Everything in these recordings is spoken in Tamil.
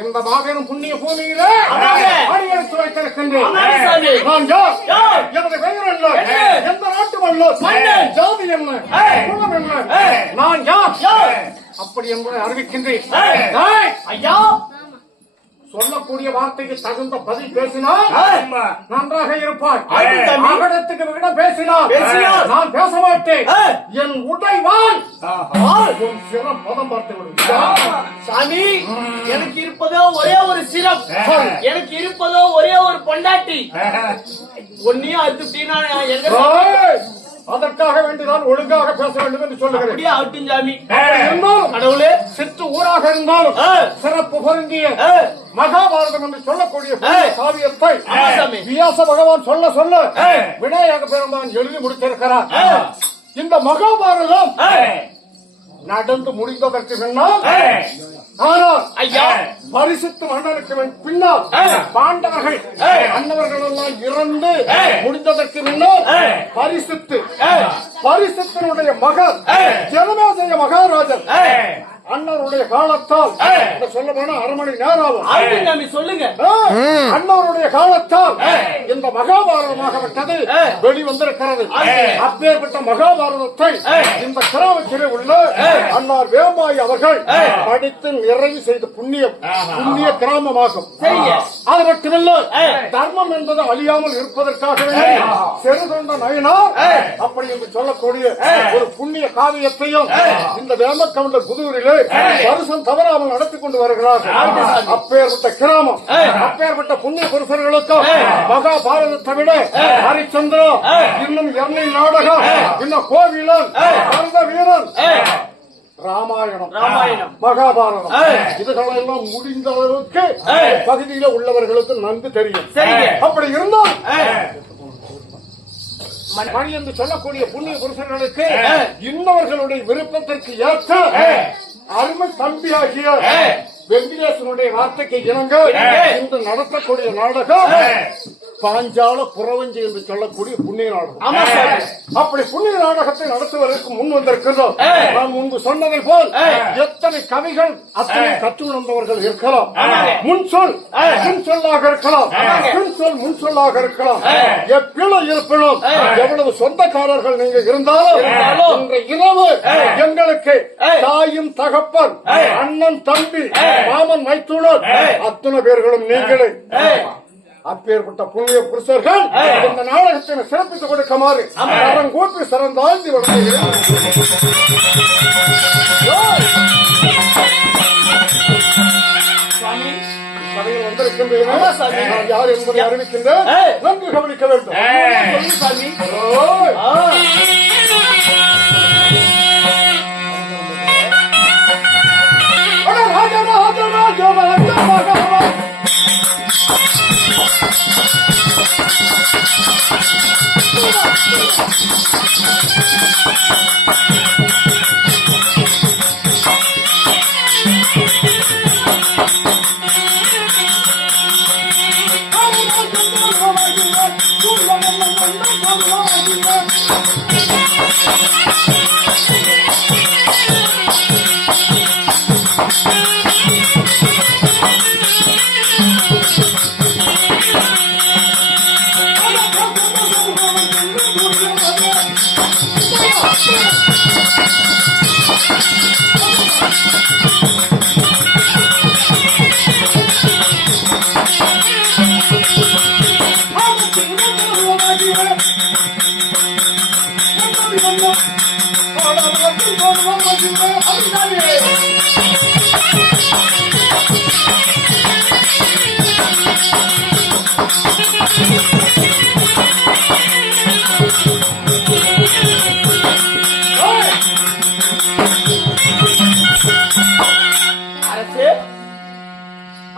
இந்த மாபெரும் புண்ணிய பூமியிலே அடியெடுத்து வைத்திருக்கின்றேன். நான் யார்? எனது பெயர் என்ன? எந்த நாட்டு மன்னன்? ஜாதி என்ன? குலம் என்ன? நான் யார்? அப்படி என்பதை அறிவிக்கின்றேன். ஐயா, சொல்லக்கூடிய வார்த்தைக்கு தகுந்த பதில் பேசினால் நன்றாக இருப்பார். மகடத்துக்கு விகிடம் பேசினால் நான் பேச மாட்டேன். என் உடைவான் சிரம் பதம் பார்த்து விடும். சாமி, எனக்கு இருப்பதோ ஒரே ஒரு சிரம், எனக்கு இருப்பதோ ஒரே ஒரு பொண்டாட்டி. ஒன்னையும் அது அதற்காக வேண்டிதான் ஒழுங்காக பேச வேண்டும் என்று சொல்லுகிறேன். ஆகட்டும் சாமி. கடவுளே, சிற்று ஊராக இருந்தாலும் சிறப்பு பொருந்திய மகாபாரதம் என்று சொல்லக்கூடிய காவியத்தை வியாச பகவான் சொல்ல சொல்ல விநாயக பெருமான் எழுதி முடித்திருக்கிறார். இந்த மகாபாரதம் நடந்து முடிந்ததற்கு பின்னால் ஆனால் ஐயா பரிசுத்து மன்னனுக்கு பின்னால் பாண்டவர்கள் அன்னவர்கள் எல்லாம் இறந்து முடிந்ததற்கு முன்னால் பரிசுத்தினுடைய மகன் ஜனமேஜய மகாராஜன் அண்ணருடைய காலத்தால் சொல்ல போனா 1/2 மணி நேரம் சொல்லுங்க. அண்ணருடைய காலத்தால் இந்த மகாபாரதம் தாமதமாகப்பட்டது வெளிவந்திருக்கிறது. அப்பேற்பட்ட மகாபாரதத்தை இந்த கிராமத்திலே உள்ள அன்னார் வேமாய் அவர்கள் படித்து நிறைவு செய்த புண்ணிய கிராமமாகும். அது மட்டுமல்ல, தர்மம் என்பது அழியாமல் இருப்பதற்காகவே செருதொண்ட நயனார் அப்படி என்று சொல்லக்கூடிய ஒரு புண்ணிய காவியத்தையும் இந்த வேமக்கவுண்டர் புதூரிலே வருஷம் தவறாமல் நடத்தி கொண்டு வருகிறார்கள். அப்பேற்பட்ட கிராமம், அப்பேற்பட்ட புண்ணிய புருஷர்களுக்கும் மகாபாரதத்தை விட ஹரிச்சந்திரா, இன்னும் எண்ணெய் நாடகம், இன்னும் கோவிலன், மந்த வீரன், ராமாயணம், மகாபாரதம் இதுகளெல்லாம் முடிந்த அளவுக்கு பகுதியில உள்ளவர்களுக்கு நன்கு தெரியும். அப்படி இருந்தால் மணி என்று சொல்லக்கூடிய புண்ணிய புருஷர்களுக்கு இன்னவர்களுடைய விருப்பத்திற்கு ஏற்ற அருமை தம்பியாகிய வெங்கடேசனுடைய வார்த்தைக்கு இணங்க இன்று நடத்தக்கூடிய நாடகம் பாஞ்சால புறவஞ்சி என்று சொல்லக்கூடிய புண்ணிய நாடகம். அப்படி புண்ணிய நாடகத்தை நடத்துவதற்கு முன் வந்திருக்கிறோம். நான் முன்பு சொன்னதை போல் எத்தனை கவிகள் அத்தனை கற்றுணர்ந்தவர்கள் இருக்கலாம். முன் சொல்லாக இருக்கலாம், முன் சொல்லாக இருக்கலாம். எப்பிழை இருப்பினும் எவ்வளவு சொந்தக்காரர்கள் நீங்க இருந்தாலும் இன்றைய இரவு எங்களுக்கு தாயும் தகப்பன், அண்ணன் தம்பி, மாமன் மைத்துனர் அத்தனை பேர்களும் நீங்களே. அப்பேற்பட்ட புண்ணிய புருஷர்கள் இந்த நாடகத்தை சிறப்பித்துக் கொடுக்குமாறு கரம் கூப்பி சிறந்தாழ்ந்து வருகிறேன். சபையில் வந்திருக்கின்றேன் யார் என்பதை அறிவிக்கின்றேன், நன்கு கவனிக்க வேண்டும்.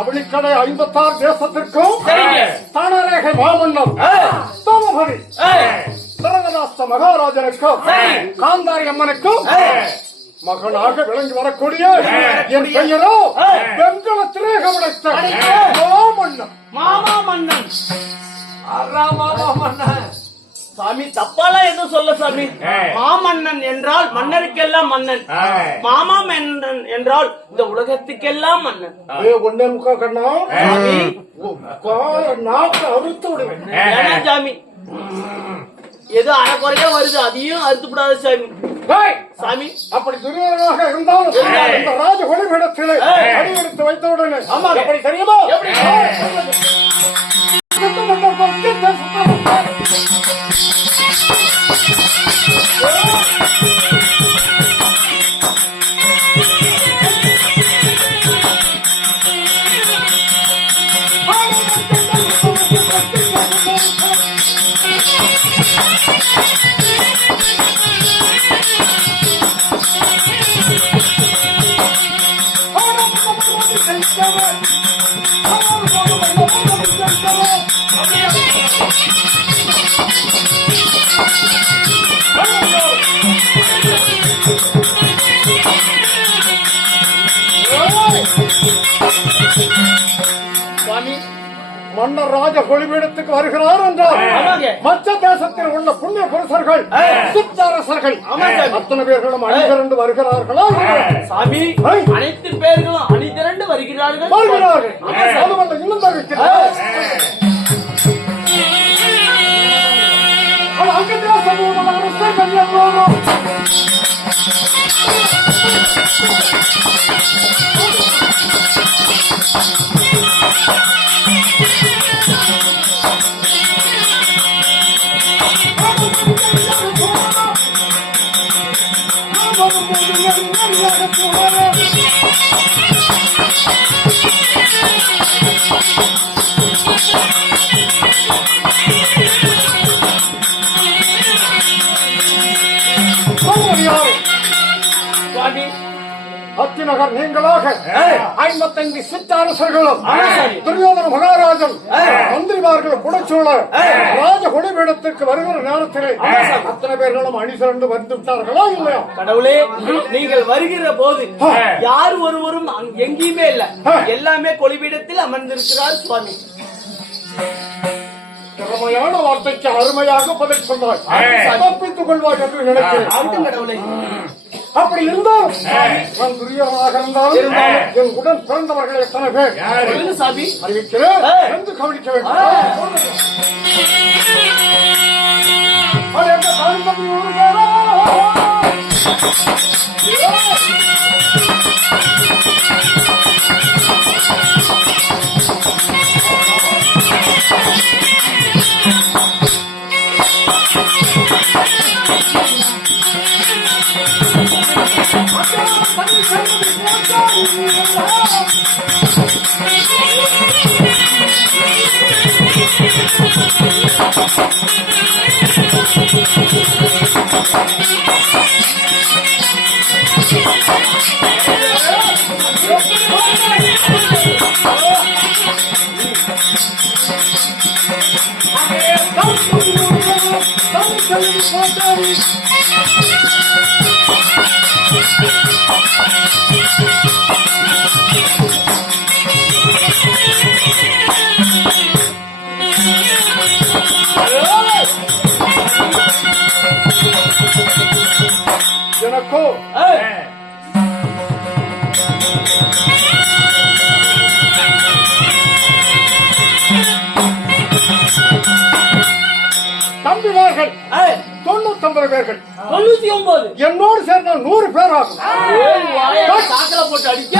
அவளிக்கடை 56 தேசத்திற்கும் தானரேகை மாமன்னர் தோமபதி திரங்கதாஸ்த மகாராஜனுக்கும் காந்தாரி அம்மனுக்கும் மகனாக விளங்கி வரக்கூடிய என் பெயரோ வெங்கல திரேகம் உடைத்த மாமா மன்னன். சாமி தப்பாலாம் எதுவும் சொல்ல சாமி. மாமன்னன் என்றால் மன்னருக்கெல்லாம் மன்னன், மாமா மன்னன் என்றால் இந்த உலகத்துக்கெல்லாம் மன்னன். ஒன்னே முக்கா கண்ணா நாக்கு அறுத்து விடுவேன் சாமி. ஏதோ அரைக்குறையா வருது, அதையும் அறுத்துப்படாத சாமி. சாமி அப்படி துரியோதனாக இருந்தாலும் இந்த ராஜ ஒளிபீடத்திலே அடியெடுத்து வைத்தவுடனே அப்படி தெரியுமா மன்னர் ராஜ ஒளிபீடத்துக்கு வருகிறார் என்றால் மற்ற தேசத்தில் உள்ள புண்ணிய புருஷர்கள் சித்தரசர்கள் அத்தனை பேர்களும் அணிதிரண்டு வருகிறார்களா சாமி? அனைத்து பேர்களும் அணிதிரண்டு வருகிறார்கள். அதுவல்ல இன்னும் தெரிவிக்கிறார் மகன் எல்லோரும் சுவாமி, அத்திநகர் நீங்களாக 55 சிற்றரசர்களும் துரியோதன மகாராஜன் மந்திரிமார்களும் புடச்சூழ ராஜ கொடிபீடத்திற்கு வருகிற நேரத்திலே அத்தனை பேர்களும் அணிதிரண்டு வந்துவிட்டார்களா இல்லையா? கடவுளே, நீங்கள் வருகிற போது யார் ஒருவரும் எங்கேயுமே இல்ல, எல்லாமே கொலிபீடத்தில் அமர்ந்திருக்கிறார் சுவாமி. திறமையான வார்த்தைக்கு அருமையாக பதில் சொன்னாய். தப்பித்துக் கொள்வாய் என்று நினைக்கிறேன். ஆகட்டும் கடவுளே. அப்படி இருந்தாலும் நான் துரியோதனாக இருந்தாலும் என் உடன் பிறந்தவர்கள் எத்தனை பேர் சொல்லுங்க சாமி. அறிவிக்கிறேன் என்று கவனிக்க வேண்டும். எனக்கோ தம்பிமார்கள் 99 பேர்கள், 99 என்னோடு சேர்ந்த 100 பேர் ஆகும். சாக்கல போட்டு அடிக்க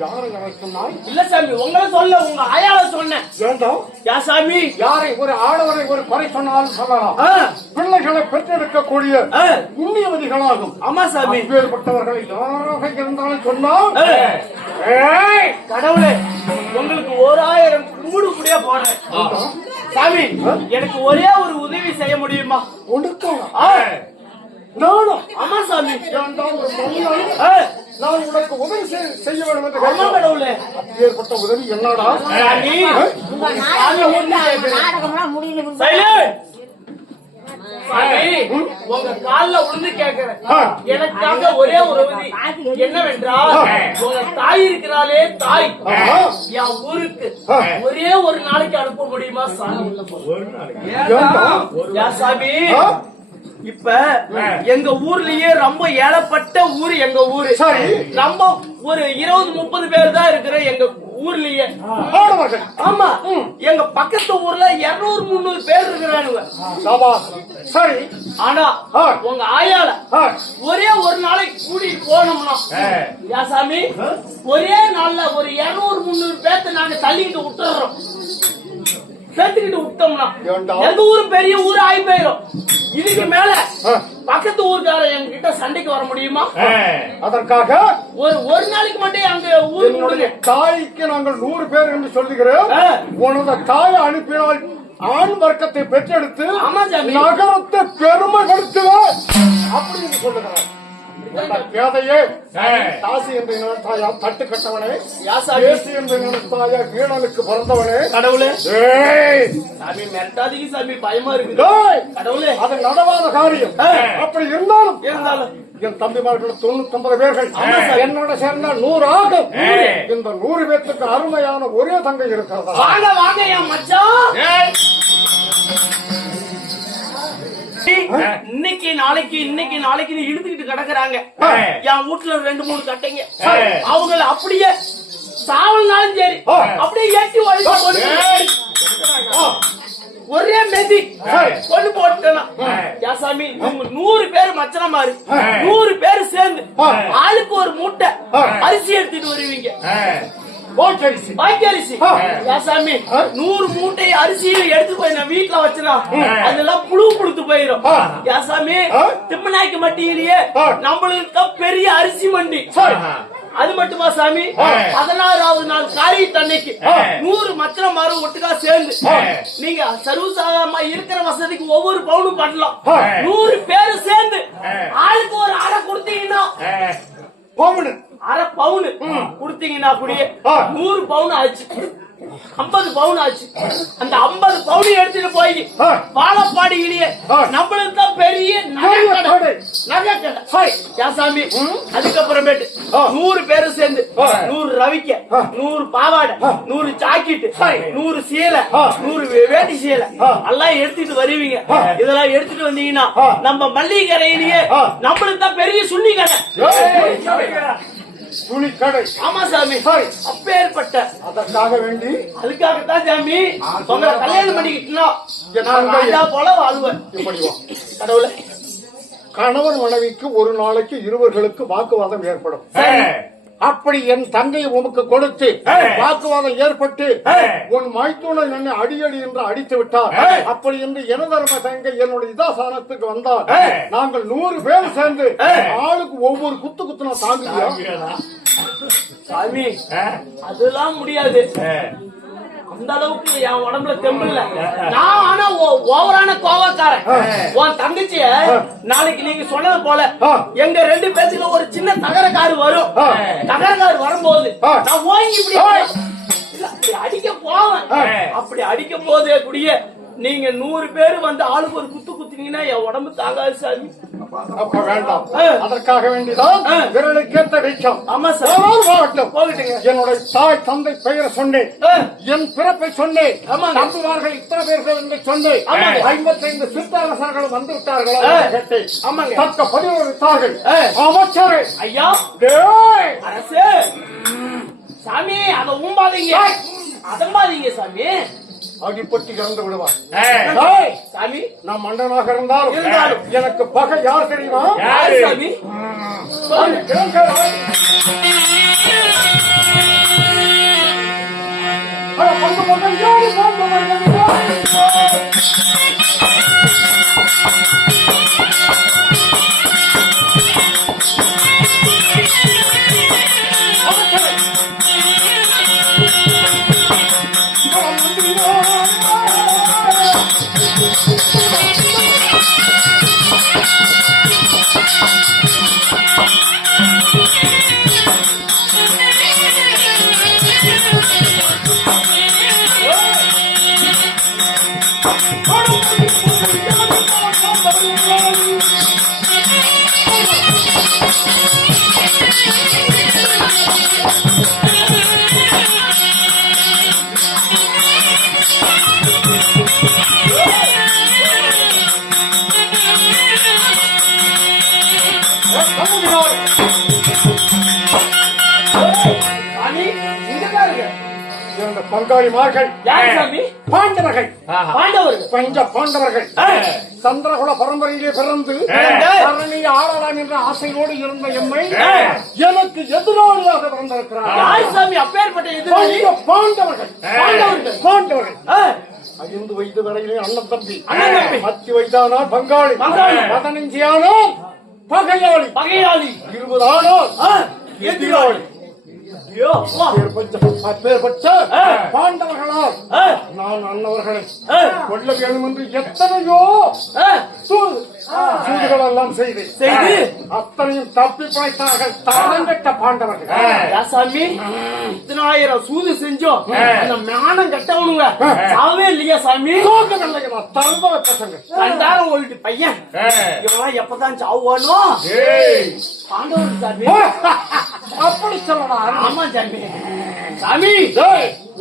யாரும் சொன்னால் இல்ல சாமி, உங்களை சொல்ல உங்க ஆயால சொன்னேன். வேண்டாம். யா சாமி, யாரை ஒரு ஆடவரை ஒரு குறை சொன்னாலும் சொல்லலாம். பிள்ளைகளை பெற்றெடுக்கக்கூடிய புண்ணியவதிகளாகும். ஆமா சாமி. வேறுபட்டவர்கள் யாராக இருந்தாலும் சொன்னால் கடவுளே, உங்களுக்கு 1000 கும்பிடு கூடிய போடுறேன். சாமி, எனக்கு ஒரே ஒரு உதவி செய்ய முடியுமா? ஒடுக்கம் நானும். ஆமா சாமி. நான் உனக்கு உதவி செய்ய வேண்டும் என்று ஆமா கடவுளே. ஏற்பட்ட உதவி என்னடா? சாமி, நாடகம்லாம் முடியல. உங்க கால்ல விழுந்து கேட்கிறேன், எனக்காக ஒரே ஒரு உதவி என்னவென்றால், உங்க தாய் இருக்கிறாளே தாய், என் ஊருக்கு ஒரே ஒரு நாளைக்கு அனுப்ப முடியுமா சாமி? சாமி, இப்ப எங்க ஊர்லயே ரொம்ப ஏழப்பட்ட ஊர் எங்க ஊரு. நம்ம ஒரு 20-30 பேர் தான் இருக்கிற எங்க ஊர்லயே. ஆமா, எங்க பக்கத்து ஊர்ல 200-300 பேர் இருக்கிறானுங்க. சரி, ஆனா உங்க ஆயால ஒரே ஒரு நாளைக்கு கூட்டிட்டு போனோம்னா சாமி, ஒரே நாள்ல ஒரு 200-300 பேர்த்த நாங்க தள்ளிக்கிட்டு விட்டுறோம். சேர்த்துக்கிட்டு விட்டோம்னா எங்க ஊரு பெரிய ஊர் ஆகி போயிடும். இதுக்கு மேல பக்கத்து ஊருக்கார எங்க கிட்ட சண்டைக்கு வர முடியுமா? அதற்காக ஒரு நாளைக்கு மட்டும் அங்க ஊருக்கு தாய்க்கு நாங்கள் 100 பேர் என்று சொல்லுகிறோம். உனது தாயை அனுப்பினால் ஆண் வர்க்கத்தை பெற்றெடுத்து நகரத்தை பெருமைப்படுத்துவேன் அப்படின்னு சொல்லுகிறார். பேதையே, தாசி என்று தாயா தட்டு கட்டவனே, தேசி என்று தாயா வீணனுக்கு பிறந்தவனே, கடவுளே சாமி மிரட்டாதீங்க சாமி, பயமா இருக்கு கடவுளே. அது நடவாத காரியம். அப்படி இருந்தாலும் என் தம்பிமார்கள் 99 பேர்கள் என்னோட சேர்ந்த 100 ஆகும். இந்த 100 பேத்துக்கு அருமையான ஒரே தங்கை இருக்கிறதா? வாங்க வாங்க என் மச்சான். இன்னைக்கு நாளைக்கு இழுத்துக்கிட்டு கிடக்குறாங்க. என் வீட்டுல 2-3 கட்டைங்க, அவங்கள அப்படியே சாவல்னாலும் சரி அப்படியே ஏற்றி ஒரே ஏத்தி கொண்டு போட்டேனா யாசாமி உங்க 100 பேர் மச்சன மாதிரி 100 பேர் சேர்ந்து ஆளுக்கு ஒரு மூட்டை அரிசி எடுத்துட்டு வருவீங்க. பாக்கி அரிசி யாசாமி 100 மூட்டை அரிசியை எடுத்து போய் நான் வீட்டுல வச்சனா அதெல்லாம் புழு புழுத்து போயிடும். யாசாமி திம்மநாய்க்கு மட்டியிலேயே நம்மளுக்கு பெரிய அரிசி மண்டி. அது மட்டுமா சாமி 16வது நாள் காரியத்தன்னைக்கு 100 மச்சன மாறு ஒட்டுக்கா சேர்ந்து நீங்க சர்வசாதாரணமா இருக்கிற வசதிக்கு ஒவ்வொரு பவுனும் பண்ணலாம். 100 பேரு சேர்ந்து ஆளுக்கு ஒரு அரை கொடுத்தீங்கன்னா அரை பவுனு கொடுத்தீங்கன்னா கூடிய 100 பவுன் ஆச்சு. 50 பவுன் ஆச்சு. அந்த 50 பவுன் எடுத்துட்டு போய் பாலப்பாடியிலேயே நம்மளுக்கு தான் பெரிய நகை கடை யாசாமி. அதுக்கப்புறமேட்டு 100 பேரும் சேர்ந்து 100 ரவிக்க 100 பாவாடை 100 ஜாக்கெட் 100 சீலை 100 வேட்டி சீலை எல்லாம் எடுத்துட்டு வருவீங்க. இதெல்லாம் எடுத்துட்டு வந்தீங்கன்னா நம்ம மல்லிகை கடையிலேயே நம்மளுக்கு தான் பெரிய சுண்ணி கடை. துணிக்கடை. ஆமா சாமி. அப்பேற்பட்ட அதற்காக வேண்டி அதுக்காகத்தான் சாமி உங்களை கல்யாணம் பண்ணிக்கிட்டா போல வாழ்வேன். கடவுளை கணவன் மனைவிக்கு ஒரு நாளைக்கு இருவர்களுக்கு வாக்குவாதம் ஏற்படும். அப்படி என் தங்கையை உனக்கு கொடுத்து வாக்குவாதம் ஏற்பட்டு உன் மைத்துனை என்னை அடியடி என்று அடித்து விட்டார். அப்படி என்று எனதர்ம தங்கை என்னுடைய இதாசானத்துக்கு வந்தால் நாங்கள் 100 பேர் சேர்ந்து ஆளுக்கு ஒவ்வொரு குத்து குத்துனா தாங்குறியா சாமி? அதெல்லாம் முடியாது. அந்த அளவுக்கு என் உடம்புல தெம்பு இல்ல. நான் ஆனா ஓவரான கோவக்காரன். உன் தங்கச்சிய நாளைக்கு நீங்க சொன்னது போல எங்க 2 பேருக்கு ஒரு சின்ன தகரக்காரு வரும். தகரக்காரு வரும்போது நான் ஓங்கி இப்படி அடிக்க போவேன். அப்படி அடிக்கும் போதே கூடிய நீங்க 100 பேர் வந்து ஆளுக்கு ஒரு குத்து குத்துனீங்கன்னா என் உடம்பு தாங்காது சாமி. அப்ப வேண்டாம். அதற்காக வேண்டிதான் விரலுக்கேற்ற வீச்சம். ஆமா சார். போகட்டுங்க. என்னுடைய தாய் தந்தை பெயரை சொன்னேன். என் பிறப்பை சொன்னேன். நம்புவார்கள் இத்தனை பேர்கள் என்று சொன்னேன். 55 சித்தாரசர்களும் வந்து விட்டார்களா கேட்டேன். தக்க பதிவு விட்டார்கள். அமைச்சரே ஐயா அரசு சாமி அதை ஊம்பாதீங்க அதம்பாதீங்க சாமி. அடிப்பட்டு இறந்து விடுவார் சாமி. நான் மன்னனாக இருந்தாலும் எனக்கு பகை யார் தெரியுமா சாமி? பங்காளிமார்கள் பாண்டவர்கள் பஞ்ச பாண்டவர்கள் சந்திரகுல பரம்பரையிலே பிறந்து அரணியை ஆளலாம் என்ற ஆசையோடு இருந்த எம்மை எனக்கு எதிராளியாக பிறந்திருக்கிறார். பாண்டவர்கள் 5 வயது வரையிலே அண்ணன் தம்பி 10 வயதானால் பங்காளி 15 ஆனால் பகையாளி 20 ஆனால் எதிராளி. பாண்டவர்களால் நான் அண்ணவர்களை கொள்ள வேண்டும் என்று எத்தனையோ சூதுகள் எல்லாம் செய்து அத்தனையும் தப்பி படைத்தார்கள். தானங்கட்ட பாண்டவர்கள் சாமி 10,000 சூது செஞ்சோம். ஞானம் கட்டவனுங்க சாவே இல்லையா சாமி? தன்ப பசங்க 2000 ஓல்டு பையன் இவெல்லாம் எப்பதான் சாவானோ பாண்டவர் சாமி. அப்படி சொல்லலாம். ஆமா சாமி. சாமி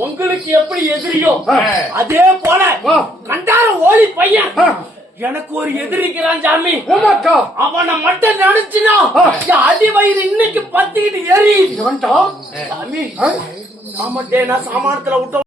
உங்களுக்கு எப்படி எதிரியோ அதே போல 2000 ஓலி பையன் எனக்கு ஒரு எதிரிக்கிறான் சாமி. அவனை மட்டும் நினைச்சுனா அடி வயிறு இன்னைக்கு பத்திக்கிட்டு எரியுது சாமி. சாமட்டேனா சாமானத்துல விட்ட